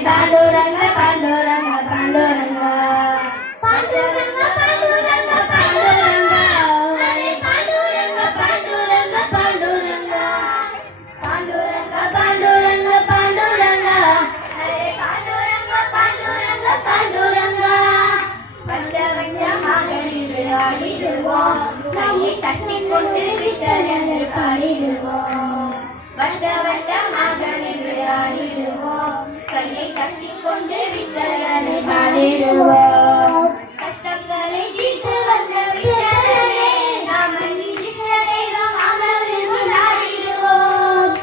पांडुरंग पांडुरंग पांडुरंग पांडुरंग पांडुरंग पांडुरंग हरे पांडुरंग पांडुरंग पांडुरंग पांडुरंग पांडुरंग पांडुरंग हरे पांडुरंग पांडुरंग पांडुरंग வட்ட வட்டமாக நின்று ஆடிடுவோம் கையை தட்டிக்கொண்டு விட்டலென்று பாடிடுவோம் வட்ட வட்டமாக நின்று ஆடிடுவோம் கையை தட்டிக்கொண்டு விட்டலென்று பாடிடுவோம் கஷ்டங்களை தீர்த்து வந்த விட்டலனே நாம கிருஷ்ணதெய்வமாக கொண்டாடிடுவோம்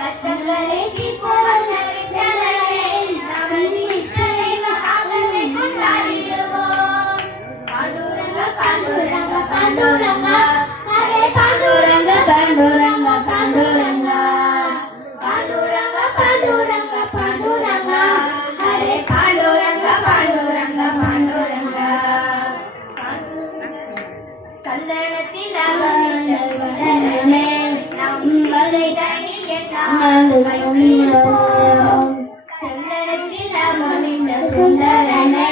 கஷ்டங்களை தீர்த்து வந்த விட்டலனே நாம கிருஷ்ணதெய்வமாக கொண்டாடிடுவோம் பாண்டுரங்க பாண்டுரங்க பாண்டுரங்க ஹரே பாண்டுரங்க பாண்டுரங்க பாண்டுரங்க பாண்டுரங்க பாண்டுரங்க பாண்டுரங்க ஹரே பாண்டுரங்க பாண்டுரங்க பாண்டுரங்க கல்லணத்தில் அவனிந்த சுடரமே நம் வலை தனி எண்ணாமல் கைவிடுவோம் கல்லணத்தில் அவனிந்த சுடரமே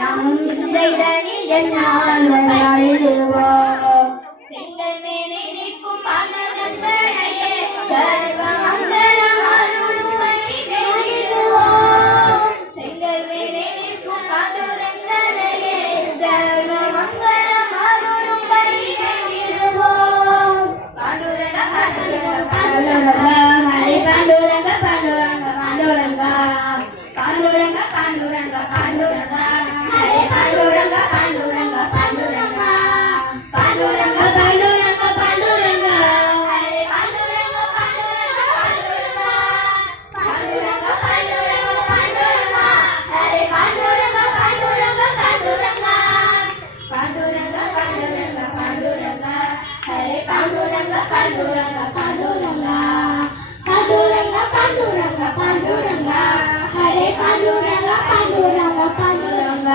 நம் சிந்தை தனி எண்ணாமல் கைவிடுவோம் செங்கல் மேலே நிற்கும் பாதசங்கரையே சர்வ மங்களம் அருளும் வழி வெளியிடுவோம் செங்கல் மேலே நிற்கும் பாதுரங்கரையே சர்வ மங்களம் அருளும் வழி வெளியிடுவோம் பாண்டுரங்க பாண்டுரங்க பாண்டுரங்க ஹரே பாண்டுரங்க பாண்டுரங்க பாண்டுரங்க பாண்டுரங்க பாண்டுரங்க பாண்டுரங்க ஹரே பாண்டுரங்க பாண்டுரங்க பாண்டுரங்க பாண்டுரங்க பாண்டுரங்க பாண்டுரங்க ஹரே பாண்டுரங்க பாண்டுரங்க பாண்டுரங்க பாண்டுரங்க பாண்டுரங்க பாண்டுரங்க ஹரே பாண்டுரங்க பாண்டுரங்க பாண்டுரங்க பாண்டுரங்க பாண்டுரங்க பாண்டுரங்க ஹரே பாண்டுரங்க பாண்டுரங்க பாண்டுரங்க பாண்டுரங்க பாண்டுரங்க பாண்டுரங்க ஹரே பாண்டுரங்க பாண்டுரங்க பாண்டுரங்க